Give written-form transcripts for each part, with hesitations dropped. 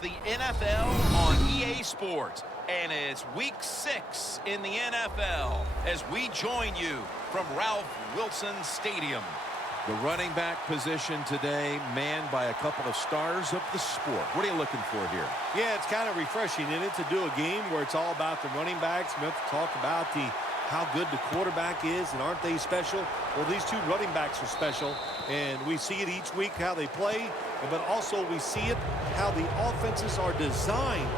the NFL on EA Sports, and it's Week 6 in the NFL as we join you from Ralph Wilson Stadium. The running back position today manned by a couple of stars of the sport. What are you looking for here? Yeah, it's kind of refreshing, isn't it, to do a game where it's all about the running backs. We have to talk about how good the quarterback is, and aren't they special? Well, these two running backs are special, and we see it each week how they play, but also we see it how the offenses are designed.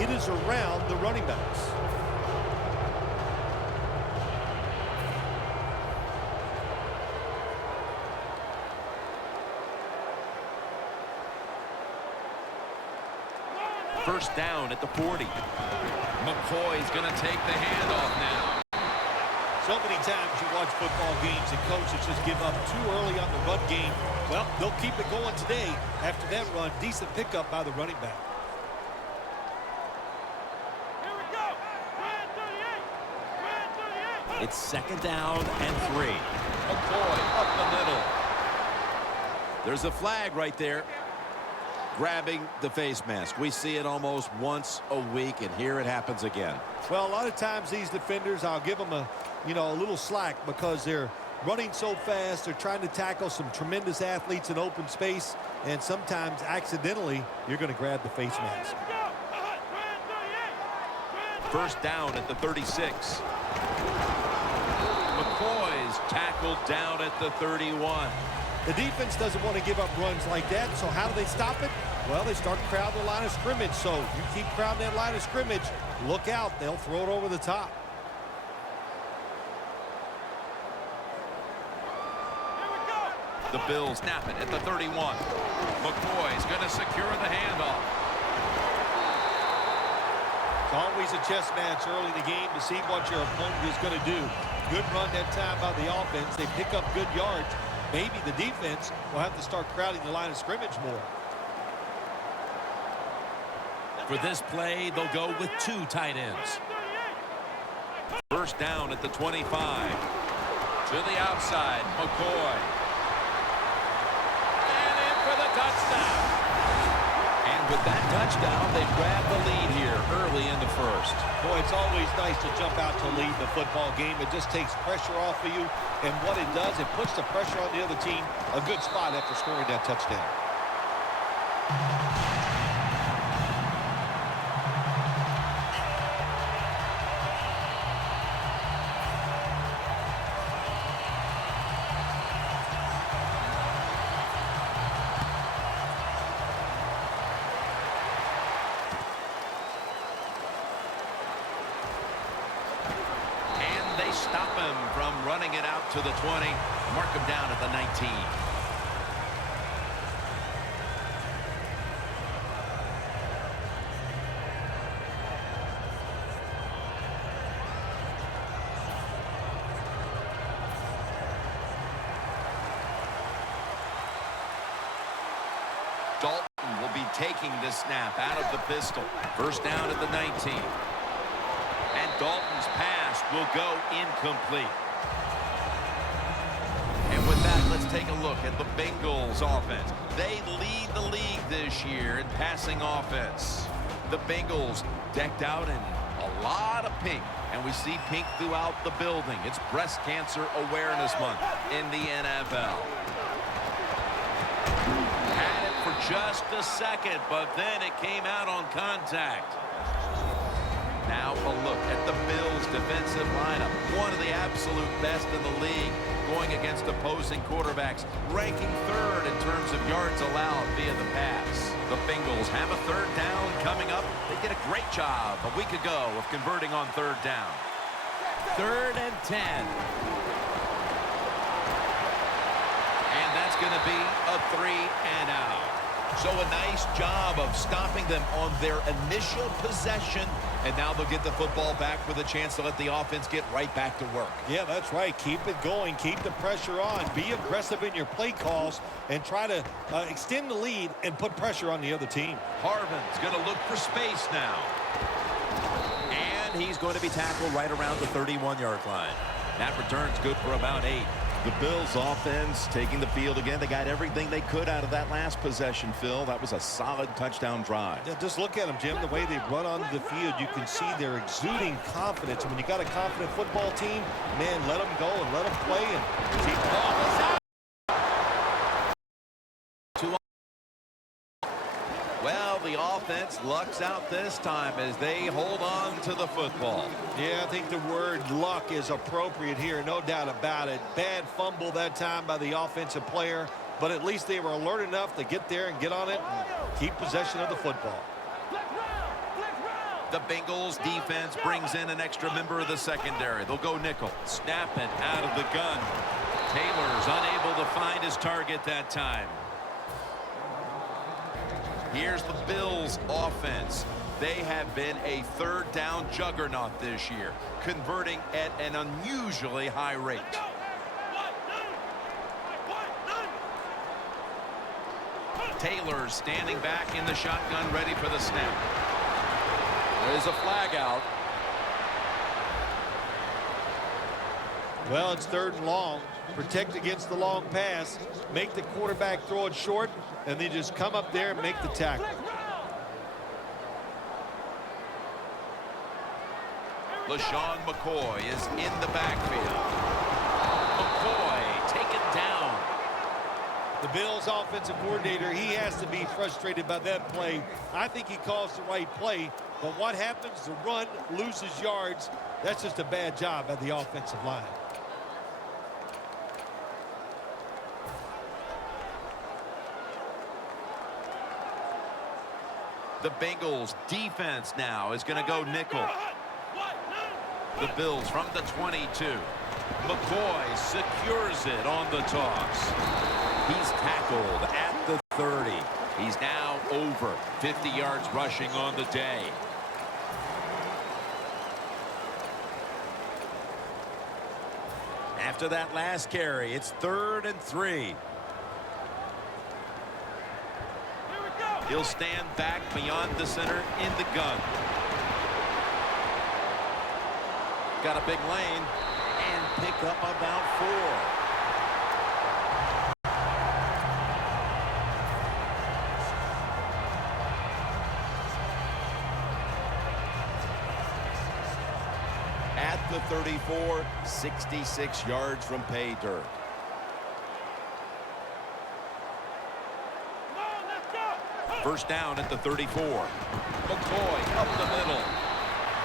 It is around the running backs. First down at the 40. McCoy's going to take the handoff now. So many times you watch football games and coaches just give up too early on the run game. Well, they'll keep it going today. After that run, decent pickup by the running back. Here we go. It's second down and 3. McCoy up the middle. There's a flag right there. Grabbing the face mask. We see it almost once a week, and here it happens again. Well, a lot of times these defenders, I'll give them a little slack because they're running so fast. They're trying to tackle some tremendous athletes in open space, and sometimes accidentally you're going to grab the face mask. First down at the 36. McCoy's tackled down at the 31. The defense doesn't want to give up runs like that, so how do they stop it? Well, they start crowding the line of scrimmage, so you keep crowding that line of scrimmage, look out, they'll throw it over the top. The Bills snap it at the 31. McCoy's going to secure the handoff. It's always a chess match early in the game to see what your opponent is going to do. Good run that time by the offense. They pick up good yards. Maybe the defense will have to start crowding the line of scrimmage more. For this play, they'll go with 2 tight ends. First down at the 25. To the outside, McCoy. And in for the touchdown. And with that touchdown, they grab the lead here early in the first. Boy, it's always nice to jump out to lead the football game. It just takes pressure off of you. And what it does, it puts the pressure on the other team. A good spot after scoring that touchdown. Stop him from running it out to the 20. Mark him down at the 19. Dalton will be taking this snap out of the pistol. First down at the 19. And Dalton's pass will go incomplete. And with that, let's take a look at the Bengals offense. They lead the league this year in passing offense. The Bengals decked out in a lot of pink, and we see pink throughout the building. It's Breast Cancer Awareness Month in the NFL. Had it for just a second, but then it came out on contact. Now a look at the Bills' defensive lineup. One of the absolute best in the league, going against opposing quarterbacks, ranking 3rd in terms of yards allowed via the pass. The Bengals have a 3rd down coming up. They did a great job a week ago of converting on 3rd down. 3rd and 10. And that's going to be a 3 and out. So a nice job of stopping them on their initial possession. And now they'll get the football back with a chance to let the offense get right back to work. Yeah, that's right. Keep it going. Keep the pressure on. Be aggressive in your play calls and try to extend the lead and put pressure on the other team. Harvin's going to look for space now. And he's going to be tackled right around the 31-yard line. That return's good for about 8. The Bills offense taking the field again. They got everything they could out of that last possession, Phil. That was a solid touchdown drive. Yeah, just look at them, Jim. The way they run onto the field, you can see they're exuding confidence. When you got a confident football team, man, let them go and let them play. And keep Well, the offense lucks out this time as they hold on to the football. Yeah, I think the word luck is appropriate here, no doubt about it. Bad fumble that time by the offensive player, but at least they were alert enough to get there and get on it and keep possession of the football. The Bengals defense brings in an extra member of the secondary. They'll go nickel. Snapping out of the gun. Taylor's unable to find his target that time. Here's the Bills offense. They have been a third down juggernaut this year, converting at an unusually high rate. Taylor standing back in the shotgun, ready for the snap. There's a flag out. Well, it's 3rd and long. Protect against the long pass. Make the quarterback throw it short, and then just come up there and make the tackle. LaShawn McCoy is in the backfield. McCoy taken down. The Bills offensive coordinator, he has to be frustrated by that play. I think he calls the right play, but what happens? The run loses yards. That's just a bad job by the offensive line. The Bengals defense now is going to go nickel. The Bills from the 22. McCoy secures it on the toss. He's tackled at the 30. He's now over 50 yards rushing on the day. After that last carry, it's 3rd and 3. He'll stand back beyond the center in the gun. Got a big lane and pick up about 4. At the 34, 66 yards from pay dirt. First down at the 34. McCoy up the middle.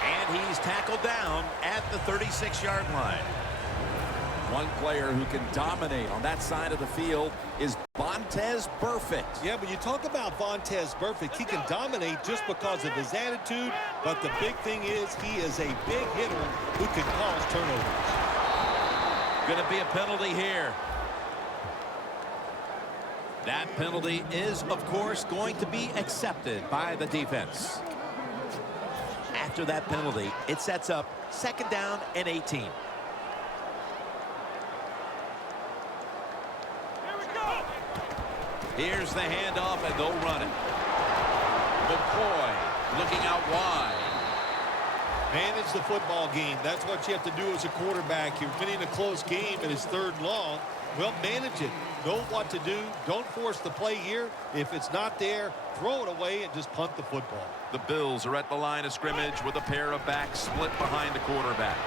And he's tackled down at the 36-yard line. One player who can dominate on that side of the field is Vontaze Burfict. Yeah, but you talk about Vontaze Burfict, he can dominate just because of his attitude, but the big thing is he is a big hitter who can cause turnovers. Going to be a penalty here. That penalty is, of course, going to be accepted by the defense. After that penalty, it sets up 2nd down and 18. Here's the handoff, and they'll run it. McCoy looking out wide. Manage the football game. That's what you have to do as a quarterback. You're winning a close game and it's 3rd and long. Well, manage it. Know what to do. Don't force the play here. If it's not there, throw it away and just punt the football. The Bills are at the line of scrimmage with a pair of backs split behind the quarterback.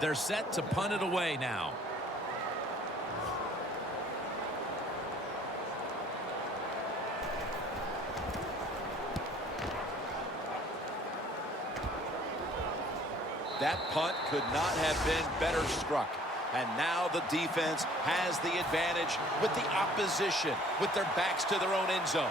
They're set to punt it away now. That punt could not have been better struck. And now the defense has the advantage with the opposition, with their backs to their own end zone.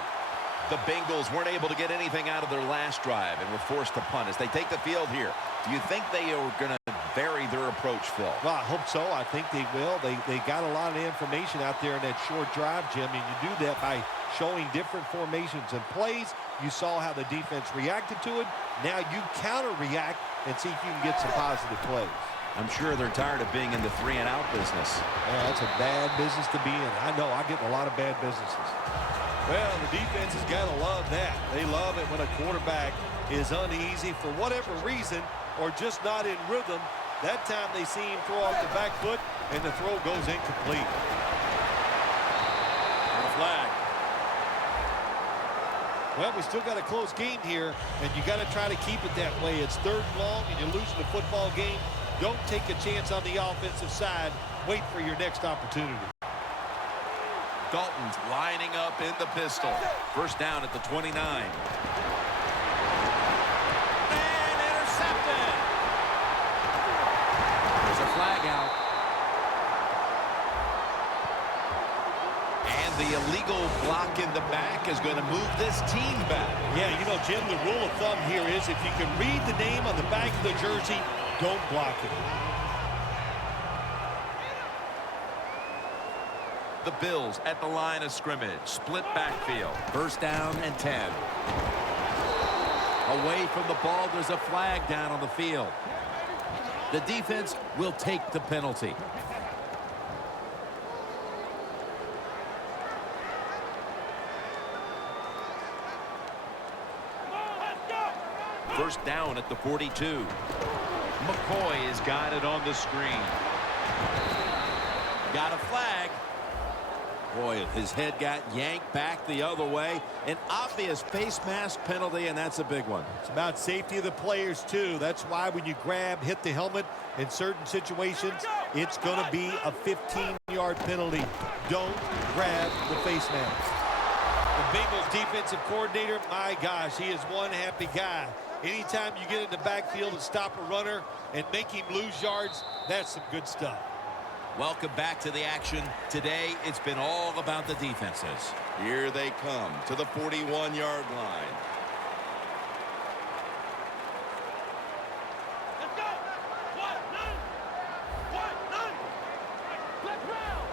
The Bengals weren't able to get anything out of their last drive and were forced to punt as they take the field here. Do you think they are going to vary their approach, Phil? Well, I hope so. I think they will. They got a lot of information out there in that short drive, Jim, and you do that by showing different formations and plays. You saw how the defense reacted to it. Now you counter-react and see if you can get some positive plays. I'm sure they're tired of being in the 3-and-out business. Yeah, that's a bad business to be in. I know. I get in a lot of bad businesses. Well, the defense has got to love that. They love it when a quarterback is uneasy for whatever reason or just not in rhythm. That time they see him throw off the back foot, and the throw goes incomplete. And a flag. Well, we still got a close game here, and you got to try to keep it that way. It's 3rd and long, and you're losing the football game. Don't take a chance on the offensive side. Wait for your next opportunity. Dalton's lining up in the pistol. First down at the 29. And intercepted. There's a flag out. And the illegal block in the back is going to move this team back. Yeah, you know, Jim, the rule of thumb here is if you can read the name on the back of the jersey, don't block it. The Bills at the line of scrimmage. Split backfield. First down and 10. Away from the ball, there's a flag down on the field. The defense will take the penalty. First down at the 42. McCoy has got it on the screen. Got a flag. Boy, his head got yanked back the other way. An obvious face mask penalty, and that's a big one. It's about safety of the players, too. That's why when you grab, hit the helmet in certain situations, it's going to be a 15-yard penalty. Don't grab the face mask. The Bengals defensive coordinator, my gosh, he is one happy guy. Anytime you get in the backfield and stop a runner and make him lose yards, that's some good stuff. Welcome back to the action. Today, it's been all about the defenses. Here they come to the 41-yard line. Let's go. 1-9. Flex round.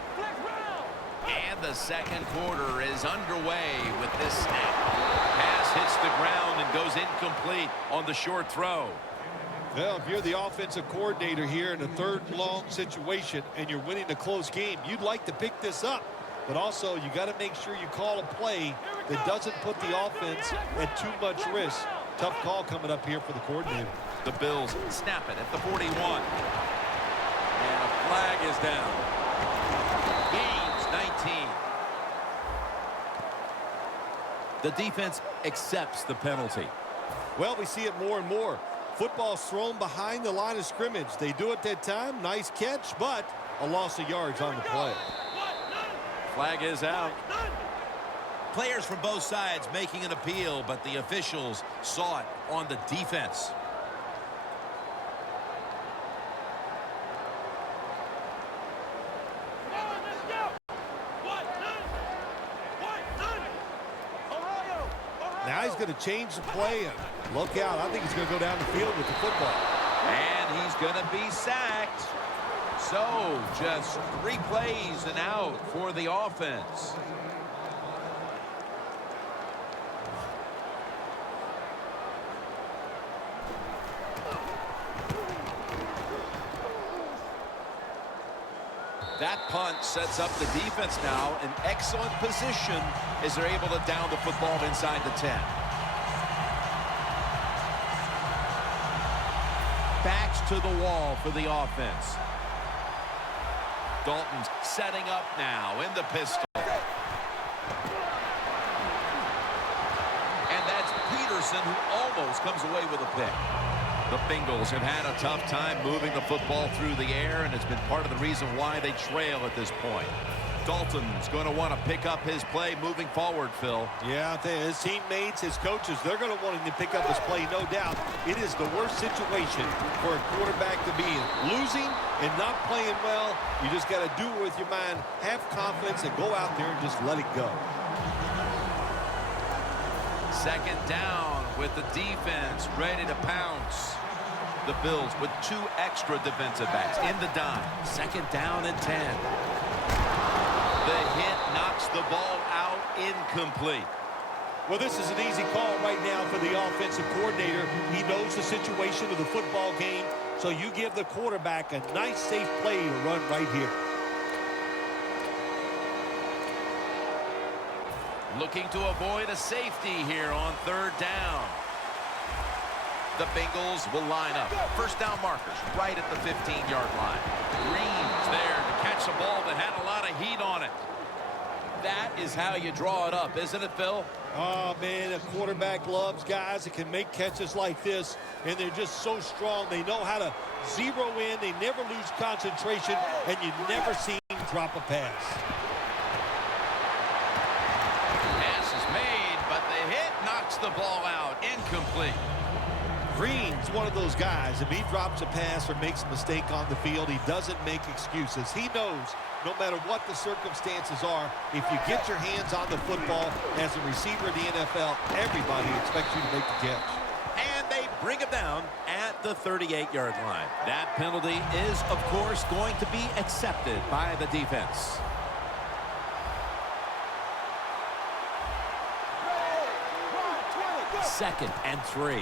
And the second quarter is underway with this snap. Pass hits the ground and goes incomplete on the short throw. Well, if you're the offensive coordinator here in a 3rd and long situation and you're winning a close game, you'd like to pick this up. But also, you got to make sure you call a play that doesn't put the offense at too much risk. Tough call coming up here for the coordinator. The Bills snap it at the 41. And a flag is down. Gains 19. The defense accepts the penalty. Well, we see it more and more. Football's thrown behind the line of scrimmage. They do it that time. Nice catch, but a loss of yards on the play. Flag is out. Players from both sides making an appeal, but the officials saw it on the defense. Now he's going to change the play. And look out. I think he's going to go down the field with the football. And he's going to be sacked. So just 3 plays and out for the offense. That punt sets up the defense now in excellent position as they're able to down the football inside the 10. Backs to the wall for the offense. Dalton's setting up now in the pistol. And that's Peterson, who almost comes away with a pick. The Bengals have had a tough time moving the football through the air, and it's been part of the reason why they trail at this point. Dalton's going to want to pick up his play moving forward, Phil. Yeah, his teammates, his coaches, they're going to want him to pick up his play, no doubt. It is the worst situation for a quarterback to be in. Losing and not playing well, you just got to do it with your mind, have confidence, and go out there and just let it go. Second down with the defense ready to pounce. The Bills with 2 extra defensive backs in the dime. Second down and 10. The hit knocks the ball out, incomplete. Well, this is an easy call right now for the offensive coordinator. He knows the situation of the football game, so you give the quarterback a nice, safe play to run right here. Looking to avoid a safety here on third down. The Bengals will line up. First down markers right at the 15-yard line. Green's there to catch a ball that had a lot of heat on it. That is how you draw it up, isn't it, Phil? Oh, man, a quarterback loves guys that can make catches like this, and they're just so strong. They know how to zero in. They never lose concentration, and you never see him drop a pass. Pass is made, but the hit knocks the ball out. Incomplete. Green's one of those guys. If he drops a pass or makes a mistake on the field, he doesn't make excuses. He knows no matter what the circumstances are, if you get your hands on the football as a receiver in the NFL, everybody expects you to make the catch. And they bring him down at the 38-yard line. That penalty is, of course, going to be accepted by the defense. Second and 3. And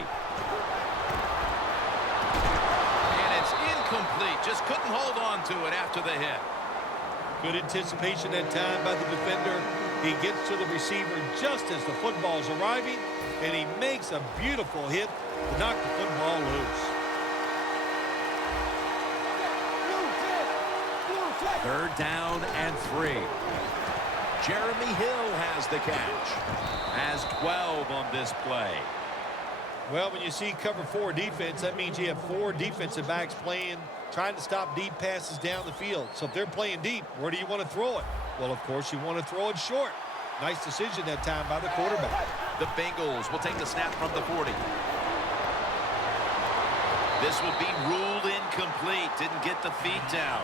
it's incomplete. Just couldn't hold on to it after the hit. Good anticipation that time by the defender. He gets to the receiver just as the football is arriving, and he makes a beautiful hit to knock the football loose. Third down and 3. Jeremy Hill has the catch. Has 12 on this play. Well, when you see cover 4 defense, that means you have 4 defensive backs trying to stop deep passes down the field. So if they're playing deep, where do you want to throw it? Well, of course, you want to throw it short. Nice decision that time by the quarterback. The Bengals will take the snap from the 40. This will be ruled incomplete. Didn't get the feet down.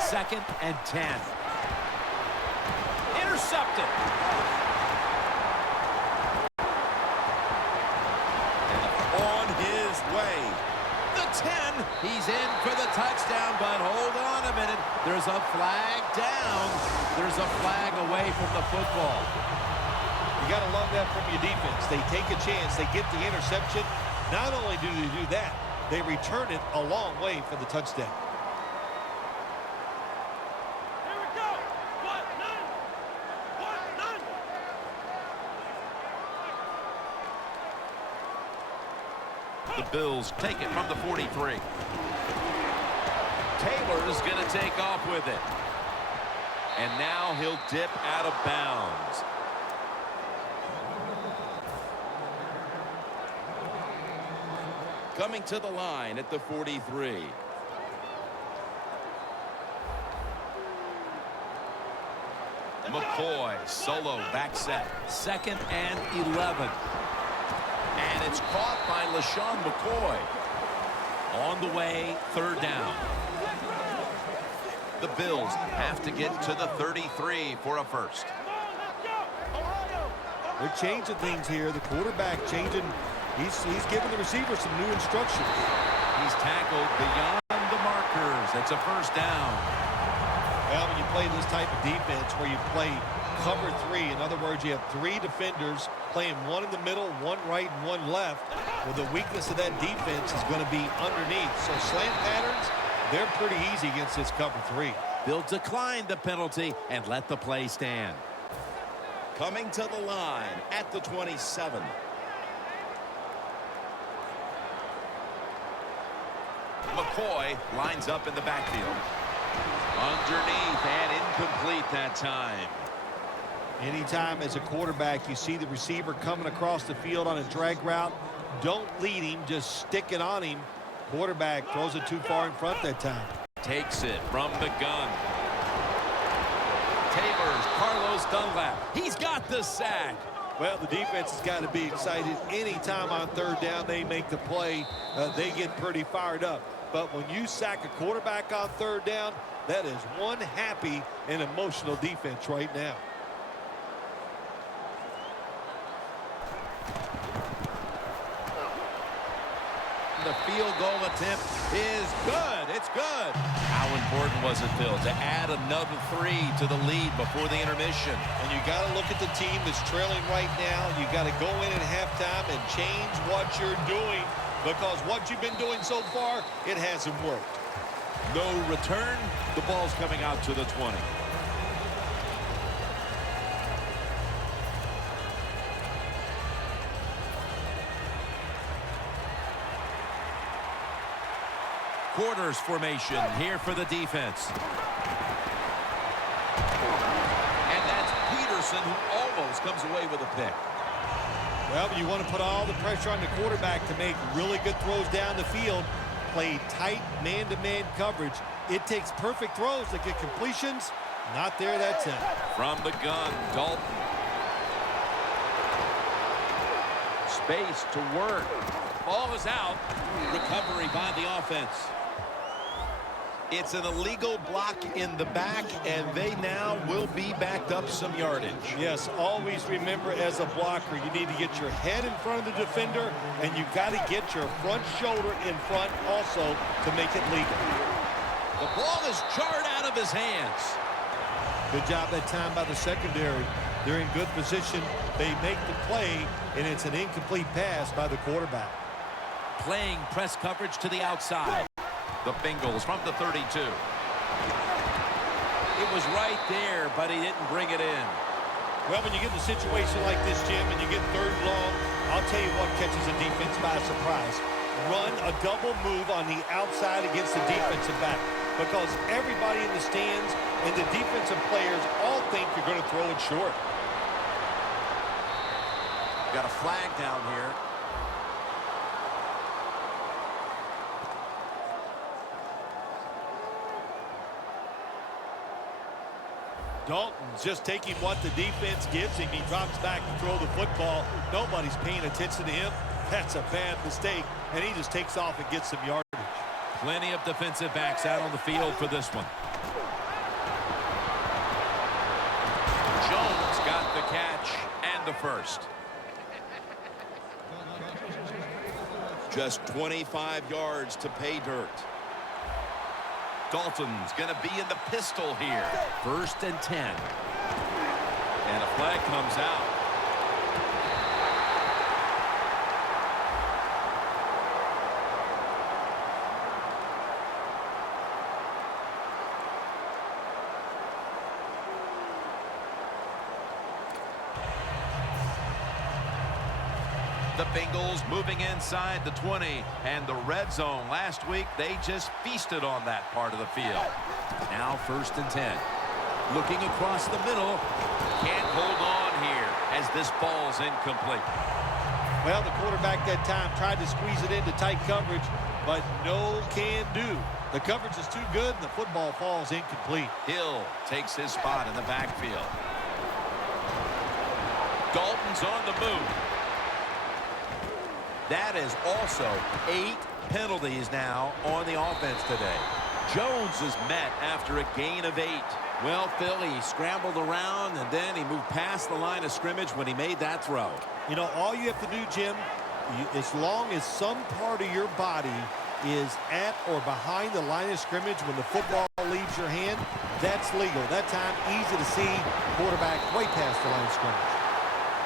Second and 10. Intercepted. On his way. The 10. He's in for the touchdown, but hold on a minute. There's a flag down. There's a flag away from the football. You got to love that from your defense. They take a chance. They get the interception. Not only do they do that, they return it a long way for the touchdown. The Bills take it from the 43. Taylor's going to take off with it. And now he'll dip out of bounds. Coming to the line at the 43. McCoy, solo, back set. Second and 11. And it's caught by LaShawn McCoy. On the way, third down. The Bills have to get to the 33 for a first. They're changing things here. The quarterback changing. He's giving the receiver some new instructions. He's tackled beyond the markers. That's a first down. Well, when you play this type of defense where you play cover 3, in other words, you have 3 defenders playing one in the middle, one right, and one left. Well, the weakness of that defense is going to be underneath. So slant patterns, they're pretty easy against this cover 3. They'll decline the penalty and let the play stand. Coming to the line at the 27. McCoy lines up in the backfield. Underneath and incomplete that time. Anytime as a quarterback you see the receiver coming across the field on a drag route, don't lead him, just stick it on him. Quarterback throws it too far in front that time. Takes it from the gun. Taylor's Carlos Dunlap. He's got the sack. Well, the defense has got to be excited. Anytime on third down they make the play, they get pretty fired up. But when you sack a quarterback on third down, that is one happy and emotional defense right now. The field goal attempt is good. It's good. Allen important was it, Phil, to add another 3 to the lead before the intermission? And you got to look at the team that's trailing right now. You got to go in at halftime and change what you're doing, because what you've been doing so far, it hasn't worked. No return. The ball's coming out to the 20. Quarters formation here for the defense. And that's Peterson, who almost comes away with a pick. Well, you want to put all the pressure on the quarterback to make really good throws down the field. Play tight man-to-man coverage. It takes perfect throws to get completions. Not there that time. From the gun, Dalton. Space to work. Ball is out. Recovery by the offense. It's an illegal block in the back, and they now will be backed up some yardage. Yes, always remember, as a blocker, you need to get your head in front of the defender, and you got to get your front shoulder in front also to make it legal. The ball is jarred out of his hands. Good job that time by the secondary. They're in good position. They make the play, and it's an incomplete pass by the quarterback. Playing press coverage to the outside. The Bengals from the 32. It was right there, but he didn't bring it in. Well, when you get in a situation like this, Jim, and you get third and long, I'll tell you what catches a defense by surprise. Run a double move on the outside against the defensive back, because everybody in the stands and the defensive players all think you're going to throw it short. Got a flag down here. Dalton's just taking what the defense gives him. He drops back to throw the football. Nobody's paying attention to him. That's a bad mistake, and he just takes off and gets some yardage. Plenty of defensive backs out on the field for this one. Jones got the catch and the first. Just 25 yards to pay dirt. Dalton's going to be in the pistol here. 1st and 10. And a flag comes out. The Bengals moving inside the 20, and the red zone. Last week, they just feasted on that part of the field. Now 1st and 10. Looking across the middle. Can't hold on here as this ball's incomplete. Well, the quarterback that time tried to squeeze it into tight coverage, but no can do. The coverage is too good, and the football falls incomplete. Hill takes his spot in the backfield. Dalton's on the move. That is also 8 penalties now on the offense today. Jones is met after a gain of 8. Well, Phil, he scrambled around, and then he moved past the line of scrimmage when he made that throw. You know, all you have to do, Jim, as long as some part of your body is at or behind the line of scrimmage when the football leaves your hand, that's legal. That time, easy to see, quarterback way past the line of scrimmage.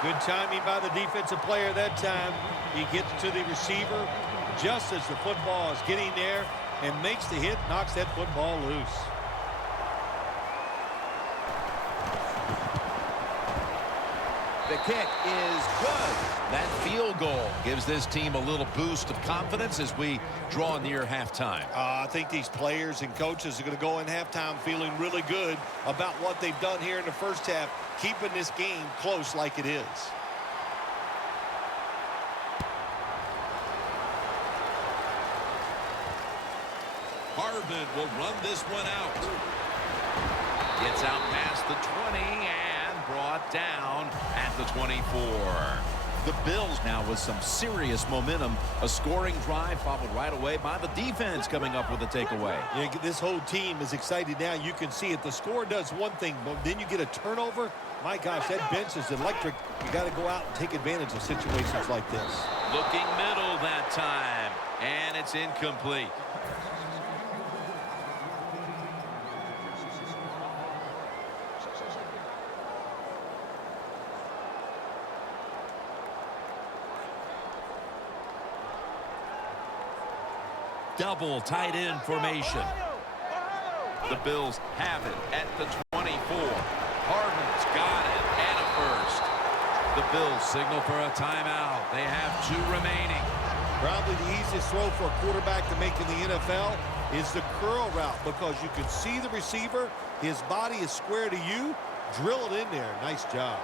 Good timing by the defensive player that time. He gets to the receiver just as the football is getting there and makes the hit, knocks that football loose. The kick is good. That field goal gives this team a little boost of confidence as we draw near halftime. I think these players and coaches are going to go in halftime feeling really good about what they've done here in the first half, keeping this game close like it is. Harvin will run this one out. Gets out past the 20 and brought down at the 24. The Bills now with some serious momentum. A scoring drive followed right away by the defense coming up with a takeaway. Yeah, this whole team is excited now. You can see it. The score does one thing, but then you get a turnover. My gosh, that bench is electric. You got to go out and take advantage of situations like this. Looking middle that time, and it's incomplete. double tight end formation. The Bills have it at the 24. Harden's got it, and a first. The Bills signal for a timeout. They have 2 remaining. Probably the easiest throw for a quarterback to make in the NFL is the curl route, because you can see the receiver. His body is square to you. Drill it in there. Nice job.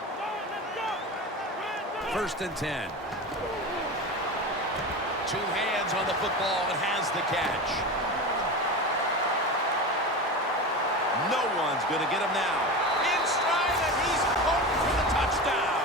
1st and 10. 2 hands on the football and has the catch. No one's going to get him now. In stride, and he's home for the touchdown.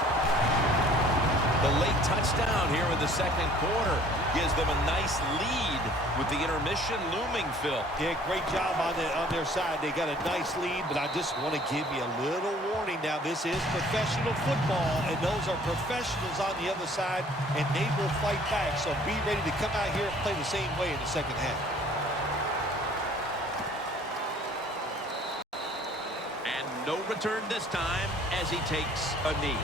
The late touchdown here in the 2nd quarter gives them a nice lead with the intermission looming, Phil. Yeah, great job on their side. They got a nice lead, but I just want to give you a little warning now. This is professional football, and those are professionals on the other side, and they will fight back. So be ready to come out here and play the same way in the 2nd half. And no return this time as he takes a knee.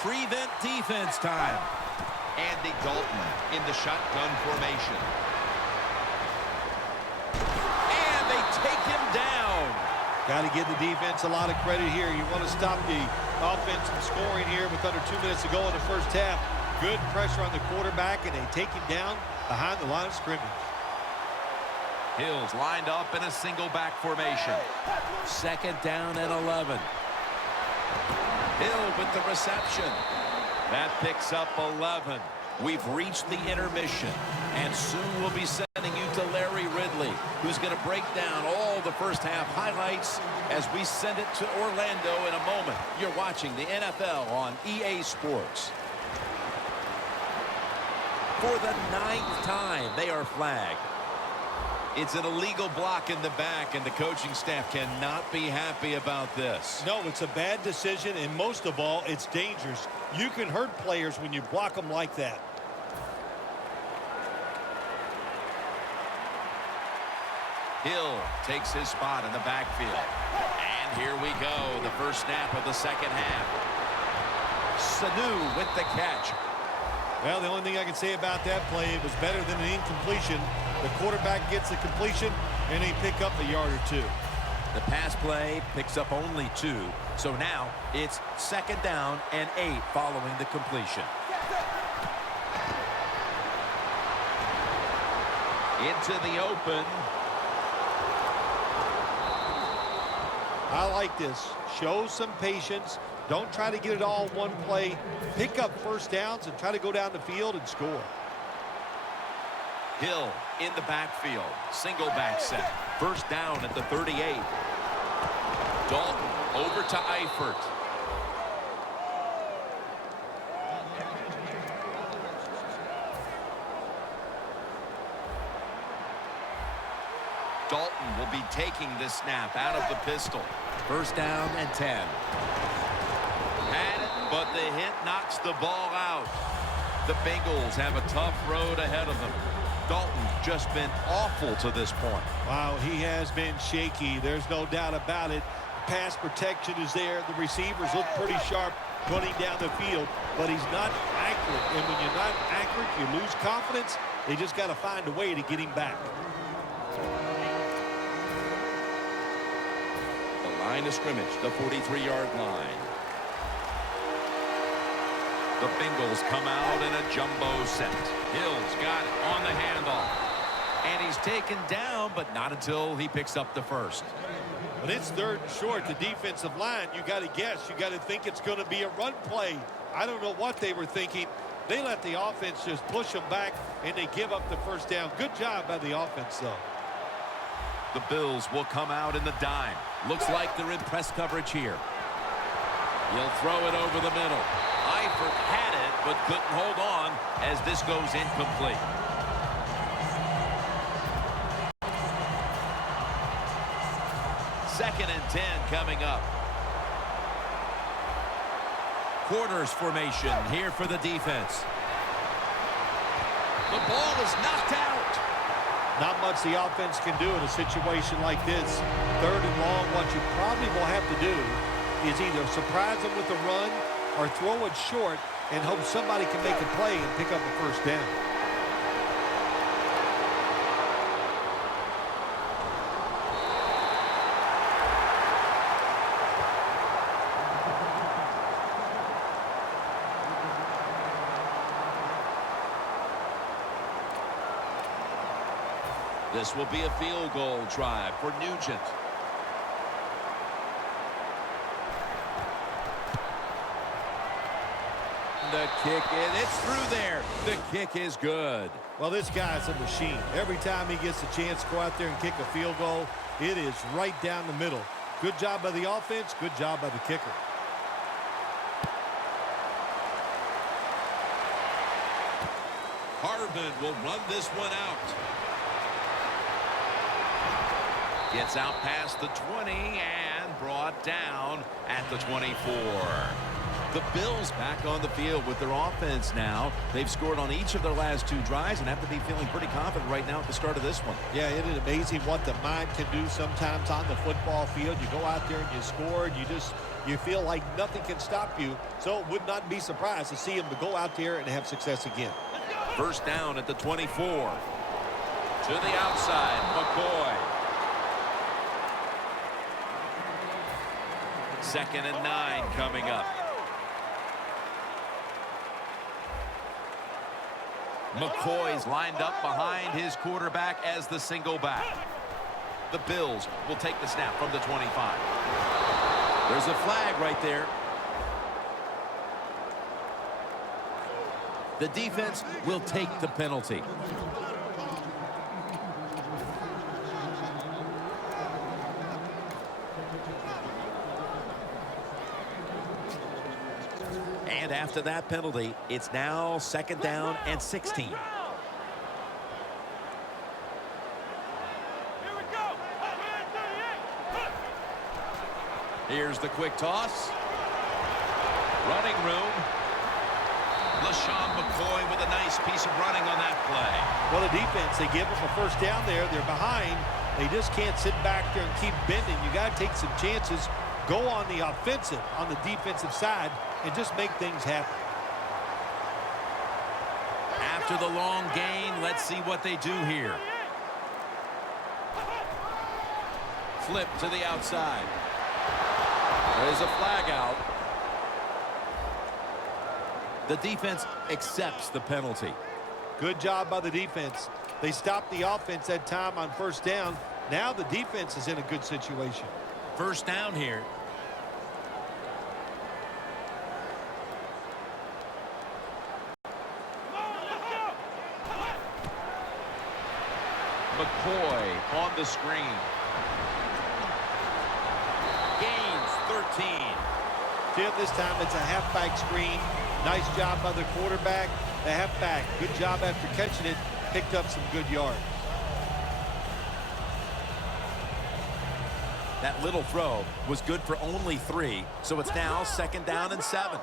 Prevent defense time. Andy Dalton in the shotgun formation. And they take him down. Got to give the defense a lot of credit here. You want to stop the offense from scoring here with under 2 minutes to go in the 1st half. Good pressure on the quarterback, and they take him down behind the line of scrimmage. Hill's lined up in a single back formation. 2nd down and 11. Hill with the reception. That picks up 11. We've reached the intermission, and soon we'll be sending you to Larry Ridley, who's going to break down all the 1st half highlights as we send it to Orlando in a moment. You're watching the NFL on EA Sports. For the 9th time, they are flagged. It's an illegal block in the back, and the coaching staff cannot be happy about this. No, it's a bad decision, and most of all, it's dangerous. You can hurt players when you block them like that. Hill takes his spot in the backfield. And here we go, the first snap of the 2nd half. Sanu with the catch. Well, the only thing I can say about that play, it was better than an incompletion. The quarterback gets the completion, and they pick up a yard or 2. The pass play picks up only 2. So now it's 2nd down and 8 following the completion. Into the open. I like this. Show some patience. Don't try to get it all in one play. Pick up 1st downs and try to go down the field and score. Hill in the backfield. Single back set. 1st down at the 38. Dalton over to Eifert. Dalton will be taking this snap out of the pistol. 1st down and 10. Had it, but the hit knocks the ball out. The Bengals have a tough road ahead of them. Dalton's just been awful to this point. Wow, he has been shaky. There's no doubt about it. Pass protection is there. The receivers look pretty sharp running down the field, but he's not accurate. And when you're not accurate, you lose confidence. They just got to find a way to get him back. The line of scrimmage, the 43-yard line. The Bengals come out in a jumbo set. Hill's got it on the handoff. And he's taken down, but not until he picks up the first. When it's 3rd and short, the defensive line, you got to guess. You got to think it's going to be a run play. I don't know what they were thinking. They let the offense just push them back, and they give up the 1st down. Good job by the offense, though. The Bills will come out in the dime. Looks like they're in press coverage here. He'll throw it over the middle. Eifert had it, but couldn't hold on as this goes incomplete. Second and 10 coming up. Quarters formation here for the defense. The ball is knocked out. Not much the offense can do in a situation like this. Third and long, what you probably will have to do is either surprise them with a run or throw it short and hope somebody can make a play and pick up a first down. This will be a field goal drive for Nugent. The kick, it's through there. The kick is good. Well, this guy's a machine. Every time he gets a chance to go out there and kick a field goal, it is right down the middle. Good job by the offense, good job by the kicker. Hardman will run this one out. Gets out past the 20 and brought down at the 24. The Bills back on the field with their offense now. They've scored on each of their last 2 drives and have to be feeling pretty confident right now at the start of this one. Yeah, it is amazing what the mind can do sometimes on the football field. You go out there and you score and you feel like nothing can stop you. So would not be surprised to see him to go out there and have success again. First down at the 24. To the outside, McCoy. 2nd and 9 coming up. McCoy's lined up behind his quarterback as the single back. The Bills will take the snap from the 25. There's a flag right there. The defense will take the penalty. And after that penalty, it's now 2nd down and 16. Here we go. Here's the quick toss. Running room. LaShawn McCoy with a nice piece of running on that play. Well, the defense, they give them a first down there. They're behind. They just can't sit back there and keep bending. You got to take some chances. Go on the offensive, on the defensive side, and just make things happen. After the long gain, let's see what they do here. Flip to the outside. There's a flag out. The defense accepts the penalty. Good job by the defense. They stopped the offense that time on first down. Now the defense is in a good situation. First down here. McCoy on the screen. Gains 13. Jim, this time it's a halfback screen. Nice job by the quarterback. The halfback, good job after catching it. Picked up some good yards. That little throw was good for only 3, so it's now 2nd down and 7.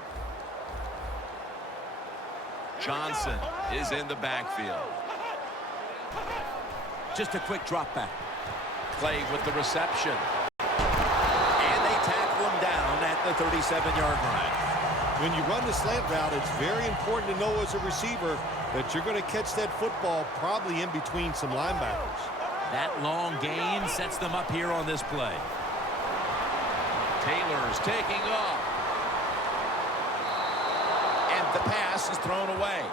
Johnson is in the backfield. Just a quick drop back. Clay with the reception. And they tackle him down at the 37-yard line. When you run the slant route, it's very important to know as a receiver that you're going to catch that football probably in between some linebackers. That long gain sets them up here on this play. Taylor's taking off. And the pass is thrown away.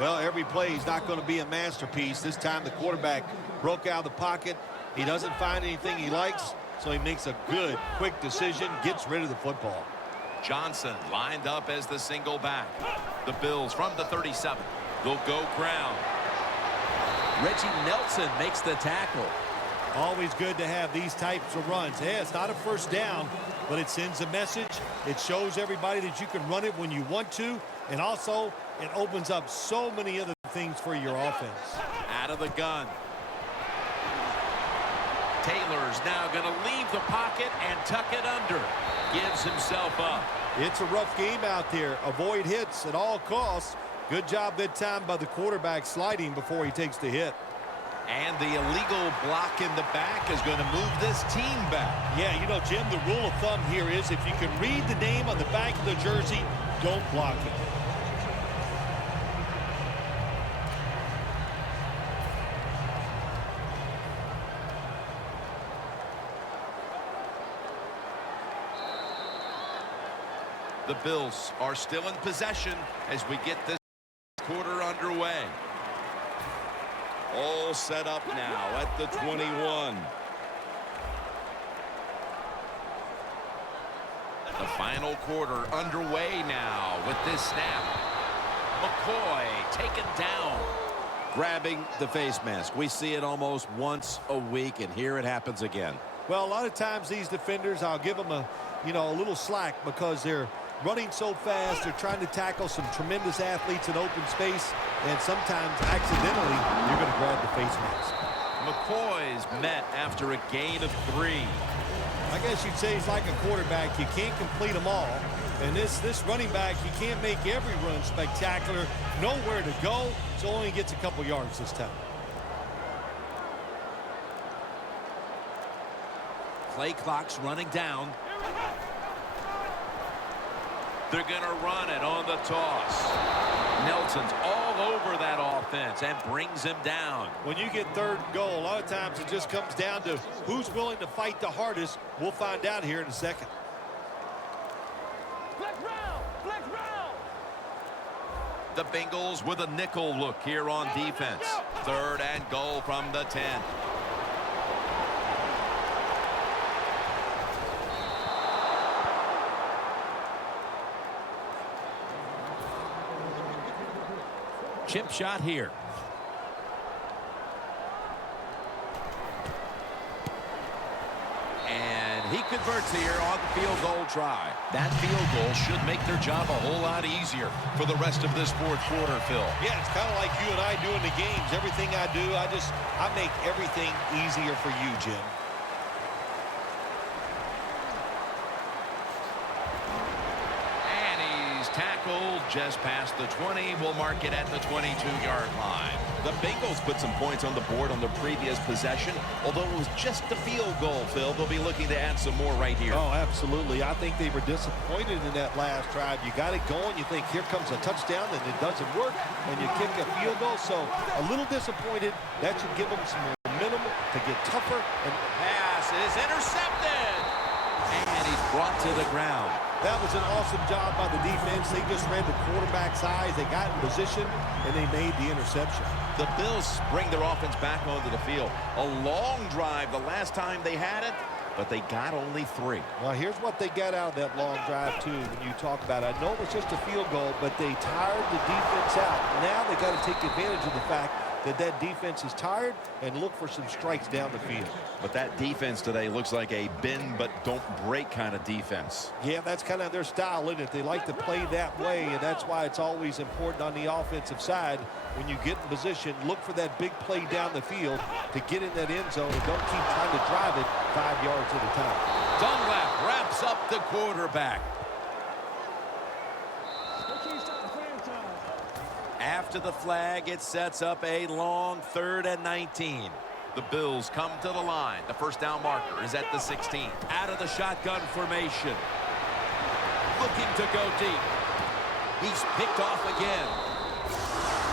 Well, every play is not going to be a masterpiece. This time the quarterback broke out of the pocket. He doesn't find anything he likes, so he makes a good, quick decision, gets rid of the football. Johnson lined up as the single back. The Bills from the 37. They'll go ground. Reggie Nelson makes the tackle. Always good to have these types of runs. Hey, it's not a first down, but it sends a message. It shows everybody that you can run it when you want to, and also it opens up so many other things for your offense. Out of the gun. Taylor's now going to leave the pocket and tuck it under. Gives himself up. It's a rough game out there. Avoid hits at all costs. Good job that time by the quarterback sliding before he takes the hit. And the illegal block in the back is going to move this team back. Yeah, you know, Jim, the rule of thumb here is if you can read the name on the back of the jersey, don't block it. The Bills are still in possession as we get this quarter underway. All set up now at the 21. The final quarter underway now with this snap. McCoy taken down. Grabbing the face mask. We see it almost once a week, and here it happens again. Well, a lot of times these defenders, I'll give them a little slack because they're running so fast. They're trying to tackle some tremendous athletes in open space, and sometimes accidentally you're going to grab the face mask. McCoy's met after a gain of 3. I guess you'd say he's like a quarterback. You can't complete them all. And this running back, he can't make every run spectacular. Nowhere to go, so only gets a couple yards this time. Play clock's running down. They're going to run it on the toss. Nelson's all over that offense and brings him down. When you get third and goal, a lot of times it just comes down to who's willing to fight the hardest. We'll find out here in a second. Flex round! Flex round! The Bengals with a nickel look here on defense. 3rd and goal from the 10. Chip shot here. And he converts here on the field goal try. That field goal should make their job a whole lot easier for the rest of this 4th quarter, Phil. Yeah, it's kind of like you and I do in the games. Everything I do, I make everything easier for you, Jim. And he's tackled just past the 20. We'll mark it at the 22-yard line. The Bengals put some points on the board on the previous possession. Although it was just a field goal, Phil, they'll be looking to add some more right here. Oh, absolutely. I think they were disappointed in that last drive. You got it going. You think here comes a touchdown, and it doesn't work, and you kick a field goal. So a little disappointed. That should give them some momentum to get tougher. And Pass is intercepted. And he's brought to the ground. that was an awesome job by the defense. They just read the quarterback's eyes. They got in position, and they made the interception. The Bills bring their offense back onto the field. A long drive the last time they had it, but they got only 3. Well, here's what they got out of that long drive, too, when you talk about it. I know it was just a field goal, but they tired the defense out. Now they got to take advantage of the fact that defense is tired and look for some strikes down the field. But that defense today looks like a bend but don't break kind of defense. Yeah, that's kind of their style, isn't it? They like to play that way, and that's why it's always important on the offensive side. When you get in position, look for that big play down the field to get in that end zone, and don't keep trying to drive it 5 yards at a time. Dunlap wraps up the quarterback. After the flag, it sets up a long 3rd and 19. The Bills come to the line. The first down marker is at the 16. Out of the shotgun formation. Looking to go deep. He's picked off again.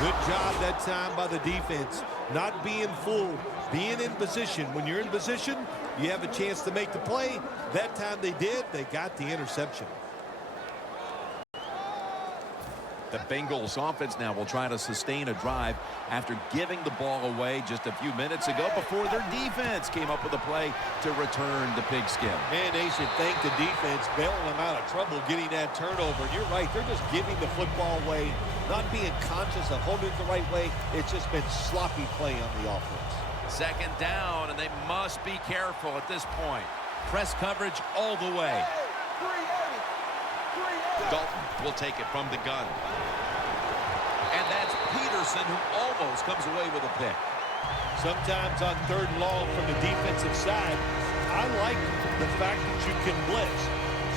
Good job that time by the defense. Not being fooled, being in position. When you're in position, you have a chance to make the play. That time they did. They got the interception. The Bengals offense now will try to sustain a drive after giving the ball away just a few minutes ago before their defense came up with a play to return the pigskin. Man, they should thank the defense bailing them out of trouble getting that turnover. You're right, they're just giving the football away, not being conscious of holding it the right way. It's just been sloppy play on the offense. 2nd down, and they must be careful at this point. Press coverage all the way. Dalton will take it from the gun. And that's Peterson, who almost comes away with a pick. Sometimes on 3rd and long from the defensive side, I like the fact that you can blitz.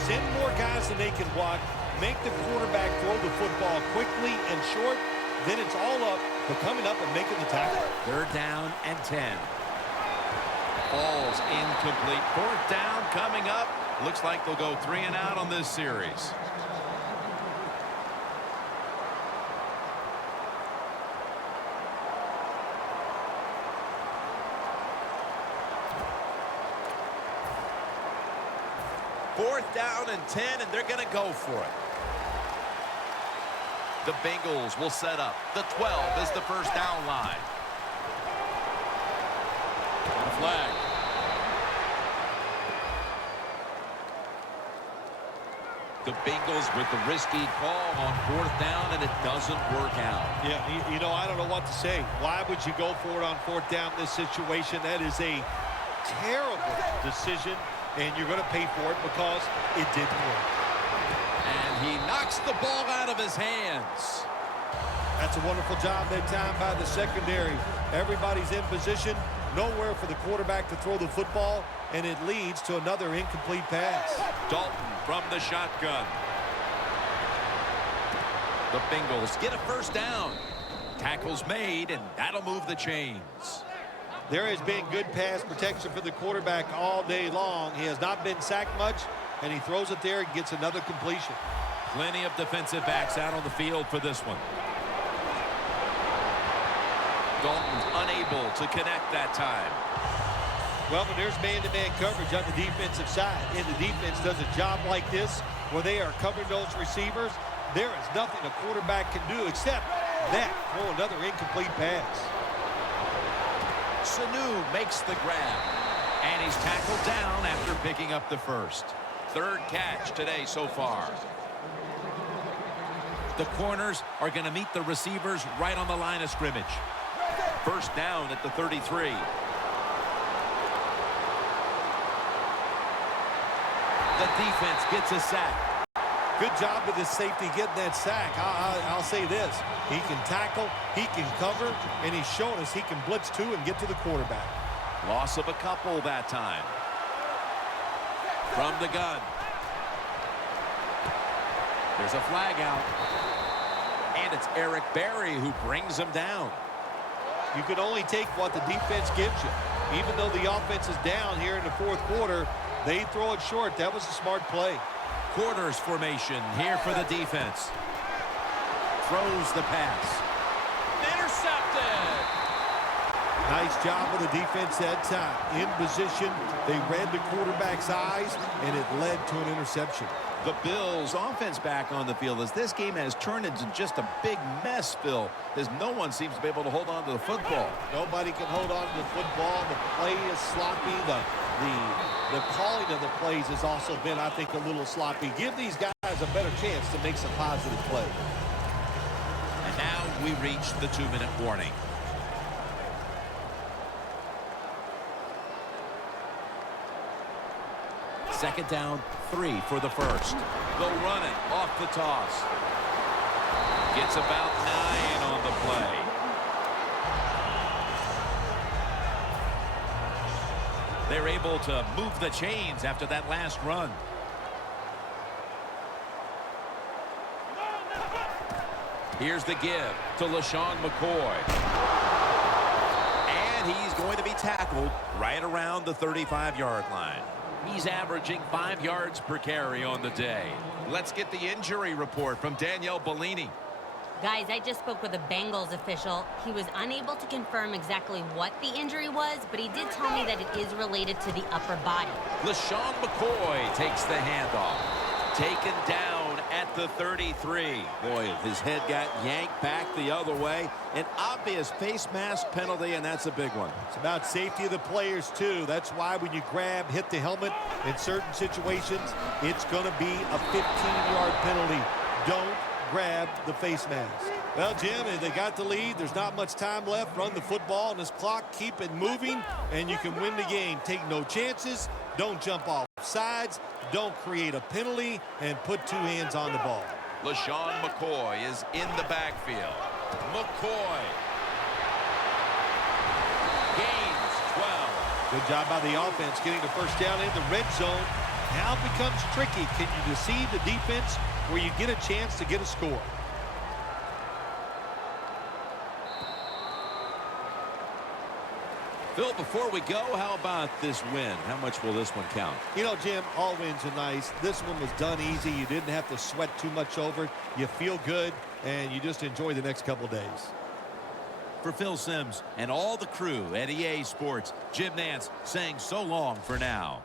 Send more guys than they can block. Make the quarterback throw the football quickly and short. then it's all up to coming up and making the tackle. Third down and 10. Ball's incomplete. Fourth down coming up. Looks like they'll go 3 and out on this series. Fourth down and 10, and they're going to go for it. The Bengals will set up. The 12 is the first down line. And a flag. The Bengals with the risky call on fourth down, and it doesn't work out. Yeah, you know, I don't know what to say. Why would you go for it on fourth down in this situation? That is a terrible decision, and you're going to pay for it because it didn't work. And he knocks the ball out of his hands. That's a wonderful job that time by the secondary. Everybody's in position, nowhere for the quarterback to throw the football, and it leads to another incomplete pass. Dalton from the shotgun. The Bengals get a first down. Tackles made, and that'll move the chains. There has been good pass protection for the quarterback all day long. He has not been sacked much, and he throws it there and gets another completion. Plenty of defensive backs out on the field for this one. Dalton's unable to connect that time. Well, when there's man-to-man coverage on the defensive side, and the defense does a job like this where they are covering those receivers, there is nothing a quarterback can do except that, throw another incomplete pass. Sanu makes the grab, and he's tackled down after picking up the first. Third catch today so far. The corners are going to meet the receivers right on the line of scrimmage. First down at the 33. The defense gets a sack. Good job with his safety getting that sack. I'll say this. He can tackle, he can cover, and he's shown us he can blitz too and get to the quarterback. Loss of a couple that time. From the gun. There's a flag out. And it's Eric Berry who brings him down. You can only take what the defense gives you. Even though the offense is down here in the fourth quarter, they throw it short. That was a smart play. Quarters formation here for the defense. Throws the pass. Intercepted. Nice job of the defense that time. In position, they read the quarterback's eyes, and it led to an interception. The Bills offense back on the field as this game has turned into just a big mess, Phil, as no one seems to be able to hold on to the football. Nobody can hold on to the football. The play is sloppy. The calling of the plays has also been, I think, a little sloppy. Give these guys a better chance to make some positive play. And now we reach the 2-minute warning. Second down, 3 for the first. They'll run it off the toss. Gets about 9 on the play. They're able to move the chains after that last run. Here's the give to LaShawn McCoy. And he's going to be tackled right around the 35-yard line. He's averaging 5 yards per carry on the day. Let's get the injury report from Danielle Bellini. Guys, I just spoke with a Bengals official. He was unable to confirm exactly what the injury was, but he did tell me that it is related to the upper body. LaShawn McCoy takes the handoff. Taken down at the 33. Boy, his head got yanked back the other way. An obvious face mask penalty, and that's a big one. It's about safety of the players, too. That's why when you grab, hit the helmet in certain situations, it's going to be a 15-yard penalty. Don't grab the face mask. Well, Jim, they got the lead. There's not much time left. Run the football on this clock. Keep it moving, and you can win the game. Take no chances. Don't jump off sides. Don't create a penalty, and put 2 hands on the ball. LaShawn McCoy is in the backfield. McCoy gains 12. Good job by the offense getting the first down in the red zone. Now it becomes tricky. Can you deceive the defense where you get a chance to get a score? Phil, before we go, how about this win? How much will this one count? You know, Jim, all wins are nice. This one was done easy. You didn't have to sweat too much over it. You feel good, and you just enjoy the next couple days. For Phil Simms and all the crew at EA Sports, Jim Nantz saying so long for now.